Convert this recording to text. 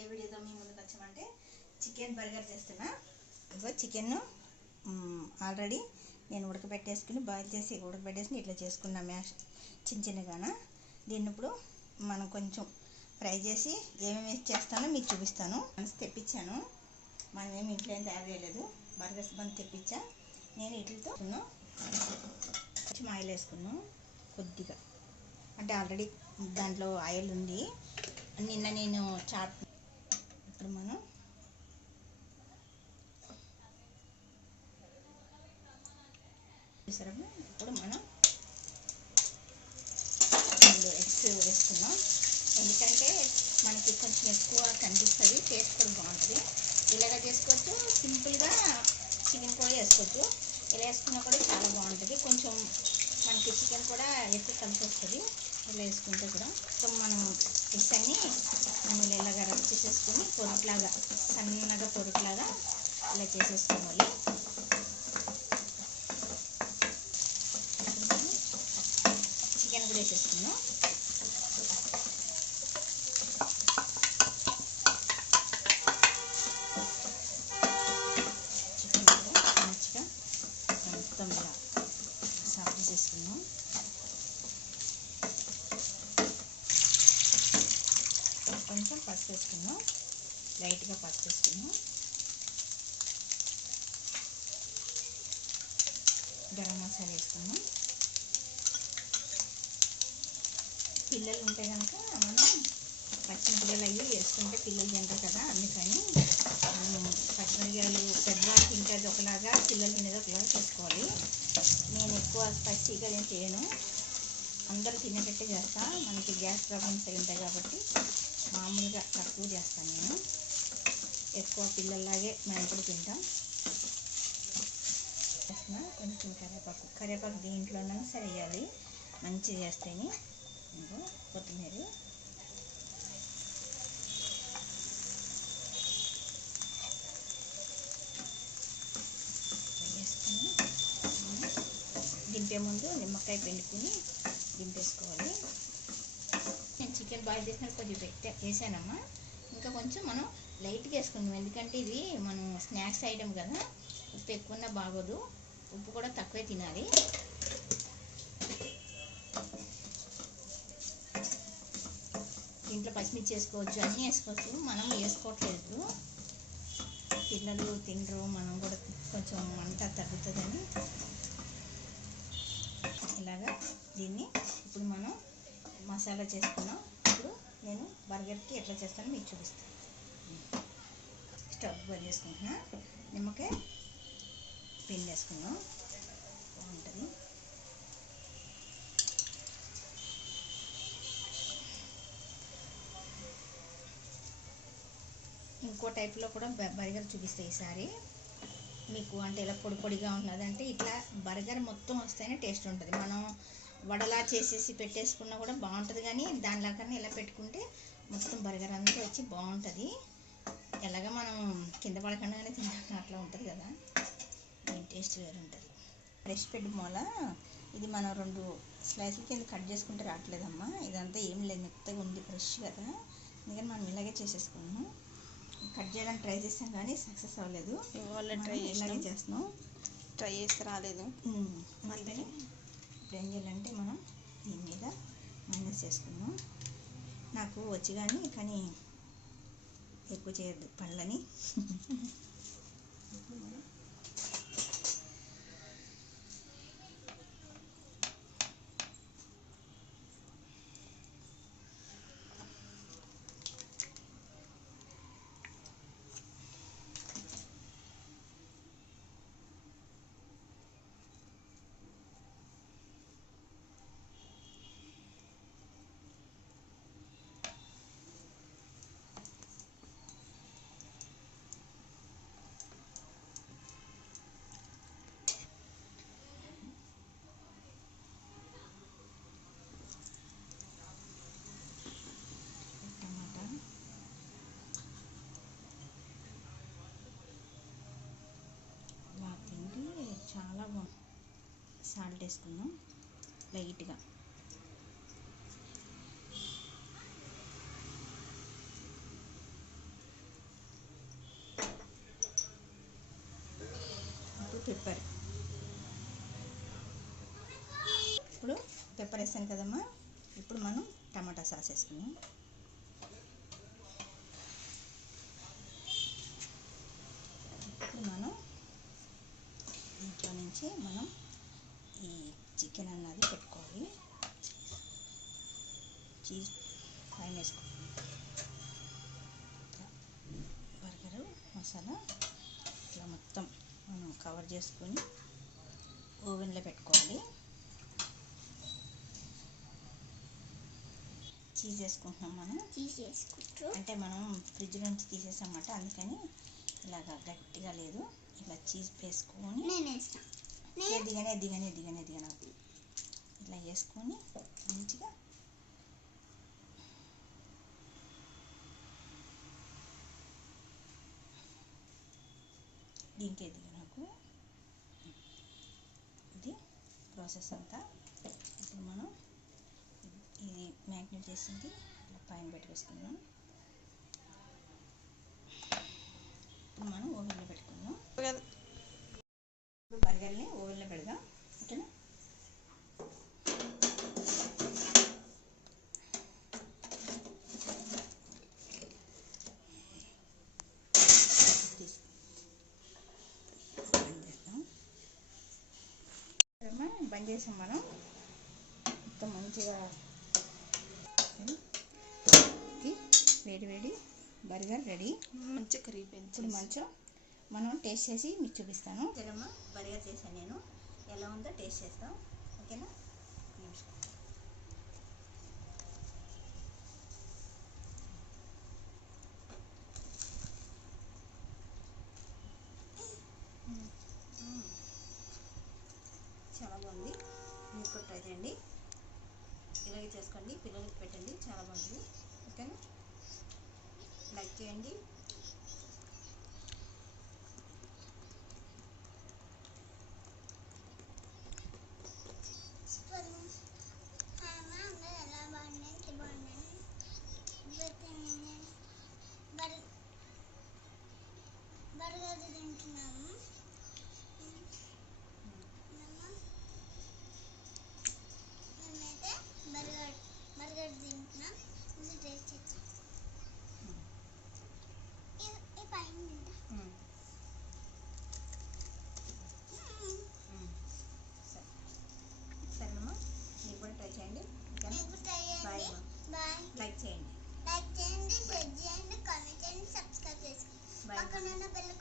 ఏ వీడియోతో మీ ముందుకు వచ్చామంటే చికెన్ బర్గర్ చేస్తున్నా. ఇగో చికెన్ ఆల్రెడీ నేను ఉడకబెట్టేసుకుని బాయిల్ చేసి ఉడకబెట్టేసుకుని ఇట్లా చేసుకున్నా మ్యాష్ చిన్నగానా. దీన్ని ఇప్పుడు మనం కొంచెం ఫ్రై చేసి ఏమేమి చేస్తానో మీకు చూపిస్తాను. తెప్పించాను, మనం ఏమి ఇంట్లో ఏం తయారు చేయలేదు, బర్గర్స్ బంద్ తెప్పించా. నేను వీటితో కొంచెం ఆయిల్ వేసుకున్నాను కొద్దిగా, అంటే ఆల్రెడీ దాంట్లో ఆయిల్ ఉంది. నిన్న నేను చాట్ ఇప్పుడు మనం ఇప్పుడు మనం ఎగ్స్ వేసుకున్నాం. ఎందుకంటే మనకి కొంచెం ఎక్కువ కనిపిస్తుంది, టేస్ట్ కూడా బాగుంటుంది. ఇలాగ చేసుకోవచ్చు, సింపుల్గా చికెన్ కూడా వేసుకోవచ్చు. ఇలా వేసుకున్నా కూడా చాలా బాగుంటుంది. కొంచెం మనకి చికెన్ కూడా ఎక్కువ కలిసి వస్తుంది ఇలా వేసుకుంటే కూడా. సో మనం ఎగ్స్ అన్నీ మనం ఇలాగ రబ్ చేసేసుకొని పొరుట్లాగా, సన్నగా పొరుట్లాగా ఇలా చేసేసుకోవాలి. చికెన్ కూడా వేసేసుకున్నాం. చికెన్ కూడా మంచిగా మొత్తం ఇలా సాఫ్ట్ చేసుకున్నాం. కొంచెం పసుపు వేసుకున్నాం, లైట్గా పసుపు వేసుకున్నాం. గరం మసాలా వేసుకున్నాం. పిల్లలు ఉంటే కనుక మనం పచ్చిమిరపకాయలు అవి వేసుకుంటే పిల్లలు తింటారు కదా, అందుకని పచ్చిమిరపకాయలు పెద్దవాళ్ళు తింటేది ఒకలాగా, పిల్లలు తినేది ఒకలాగా చేసుకోవాలి. నేను ఎక్కువ పచ్చిగా ఏం చేయను, అందరూ తినేటట్టే చేస్తా. మనకి గ్యాస్ ప్రాబ్లమ్స్ అయి ఉంటాయి కాబట్టి మామూలుగా తక్కువ చేస్తాను నేను. ఎక్కువ పిల్లల్లాగే మేము కూడా తింటాం. చేస్తున్నా కొంచెం కరివేపాకు దీంట్లోనే సరే వేయాలి, మంచిగా చేస్తేనే. ఇంకా కొత్తిమీర వేసుకొని దింపే ముందు నిమ్మకాయ పిండుకొని దింపేసుకోవాలి. నేను చికెన్ బాయిల్ చేసిన కొంచెం వేసానమ్మా. ఇంకా కొంచెం మనం లైట్గా వేసుకుందాం, ఎందుకంటే ఇది మనం స్నాక్స్ ఐటమ్ కదా, ఉప్పు ఎక్కువన్నా బాగోదు, ఉప్పు కూడా తక్కువే తినాలి. దీంట్లో పచ్చిమిర్చి వేసుకోవచ్చు, అన్నీ వేసుకోవచ్చు. మనం వేసుకోవట్లేదు, పిల్లలు తినరు, మనం కూడా కొంచెం వంట తగ్గుతుందని ఇలాగా దీన్ని ఇప్పుడు మనం మసాలా చేసుకున్నాం. ఇప్పుడు నేను బర్గర్కి ఎట్లా చేస్తానో మీకు చూపిస్తాను. స్టవ్ బంద్ చేసుకుంటున్నా, నిమ్మకాయ పిండి వేసుకున్నాం, బాగుంటుంది. ఇంకో టైప్లో కూడా బర్గర్ చూపిస్తాయి ఈసారి మీకు. అంటే ఇలా పొడి పొడిగా ఉన్నదంటే ఇట్లా బర్గర్ మొత్తం వస్తేనే టేస్ట్ ఉంటుంది. మనం వడలా చేసేసి పెట్టేసుకున్నా కూడా బాగుంటుంది, కానీ దానిలాగానే ఇలా పెట్టుకుంటే మొత్తం బర్గర్ అంతా వచ్చి బాగుంటుంది. ఎలాగ మనం కింద పడకుండానే తింటాం అట్లా ఉంటుంది కదా, దీని టేస్ట్ వేరు ఉంటుంది. ఫ్రెష్ పెట్టి మూల ఇది మనం 2 స్లైస్ల కింద కట్ చేసుకుంటే రావట్లేదమ్మా. ఇదంతా ఏం లేదు, మెత్తగా ఉంది, ఫ్రెష్ కదా, అందుకని మనం ఇలాగే చేసేసుకున్నాము. కట్ చేయడానికి ట్రై చేసాం కానీ సక్సెస్ అవ్వలేదు. ఇలాగే చేస్తున్నాం, ట్రై చేస్తే రాలేదు. మళ్ళీ ఇప్పుడు ఏం చేయాలంటే మనం దీని మీద మైనస్ చేసుకున్నాం. నాకు వచ్చి కానీ ఎక్కువ చేయొద్దు పళ్ళని. చాలా బాగుంది. సాల్ట్ వేసుకుందాం లైట్గా. పెప్పర్ వేసాను కదమ్మా. ఇప్పుడు మనం టమాటా సాస్ వేసుకున్నాం. ఇప్పుడు మనం ఇంట్లో నుంచి మనం ఈ చికెన్ అన్నది పెట్టుకోవాలి. చీజ్ పైన వేసుకోవాలి. బర్గరు మసాలా ఇట్లా మొత్తం మనం కవర్ చేసుకొని ఓవెన్లో పెట్టుకోవాలి. చీజ్ వేసుకుంటున్నాం మనం. అంటే మనం ఫ్రిడ్జ్ నుంచి తీసేసామన్నమాట, అందుకని ఇలాగా గట్టిగా లేదు. ఇలా చీజ్ వేసుకొని ఎదిగానే ఇలా వేసుకొని మంచిగా దీనికి ఎదిగినాకు ఇది ప్రాసెస్ అంతా. ఇప్పుడు మనం ఇది మ్యాగ్నేట్ చేసింది ఇలా పైన పెట్టేసుకున్నాం. ఇప్పుడు మనం ఓవెన్లో పెట్టుకున్నాం. ఇప్పుడు బర్గర్ని ఓవెన్లో పెడదాం. ఓకేనా? బంద్ చేసాం మనం. మొత్తం మంచిగా వేడి బర్గర్ రెడీ. మంచిగా కరిగిపోయింది. ఇప్పుడు మంచిగా మనం టేస్ట్ చేసి మీకు చూపిస్తాను. సరేమ్మా, బర్గర్ చేశాను నేను. ఎలా ఉందో టేస్ట్ చేస్తాం. ఓకేనా? చాలా బాగుంది. మీరు కూడా ట్రై చేయండి. ఇలాగే చేసుకోండి, పిల్లలకి పెట్టండి. చాలా బాగుంది. ఓకేనా? లైక్ చేయండి. బర్గర్ తింటున్నాము. మేమైతే బర్గర్ తింటున్నాం. ఇది టేస్ట్ చేస్తాం. ఈ పైన సరేనమ్మా, మీరు కూడా ట్రై చేయండి. బాయ్. లైక్ చేయండి, షేర్ చేయండి, కామెంట్ చేయండి, సబ్స్క్రైబ్ చేసుకోండి. పక్కన ఉన్న బెల్